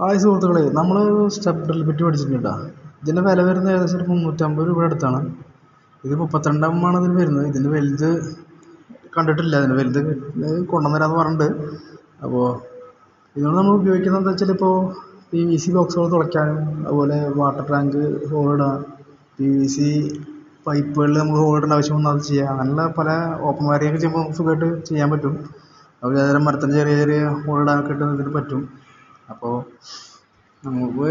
Hi സുഹൃത്തുക്കളെ, നമ്മൾ step drill bit മേടിച്ചിട്ടുണ്ട് കേട്ടോ. ഇതിൻ്റെ വില വരുന്നത് ഏകദേശം ഒരു 350 രൂപയുടെ അടുത്താണ്. ഇത് 32 ആണ് ഇതിന് വരുന്നത്. ഇതിൻ്റെ വലുത് കണ്ടിട്ടില്ല. ഇതിൻ്റെ വലുത് കൊണ്ടുവന്നുതരാമെന്ന് പറഞ്ഞിട്ടുണ്ട്. അപ്പോൾ ഇതുകൊണ്ട് നമ്മൾ ഉപയോഗിക്കുന്നത് എന്താ വെച്ചാൽ, ഇപ്പോൾ PVC ബോക്സുകൾ തുളയ്ക്കാനും, അതുപോലെ വാട്ടർ ടാങ്ക് ഹോളിടാൻ, PVC പൈപ്പുകളിൽ നമ്മൾ ഹോളിടേണ്ട ആവശ്യം വന്നാൽ അത് ചെയ്യാം. അങ്ങനെയുള്ള പല ഓപ്പൺ വയറിങ്ങൊക്കെ ചെയ്യുമ്പോൾ നമുക്ക് സുഖമായിട്ട് ചെയ്യാൻ പറ്റും. അതുപോലെ അതേപോലെ മരത്തിന് ചെറിയ ചെറിയ ഹോളിടാനൊക്കെ ഇട്ട് ഇതിന് പറ്റും. അപ്പോൾ നമുക്ക്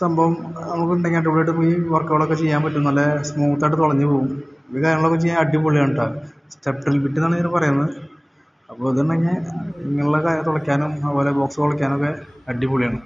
സംഭവം നമുക്കുണ്ടെങ്കിൽ അടിപൊളിയായിട്ട് ഈ വർക്കുകളൊക്കെ ചെയ്യാൻ പറ്റും. നല്ല സ്മൂത്തായിട്ട് തുളഞ്ഞു പോകും. ഈ കാര്യങ്ങളൊക്കെ ചെയ്യാൻ അടിപൊളിയാണ് കേട്ടോ. സ്റ്റെപ്പ് ഡ്രിൽ ബിറ്റ് എന്നാണ് ഇതിന് പറയുന്നത്. അപ്പോൾ ഇതുണ്ടെങ്കിൽ ഇങ്ങനെയുള്ള തുളയ്ക്കാനും അതുപോലെ ബോക്സ് തുളയ്ക്കാനൊക്കെ അടിപൊളിയാണ്.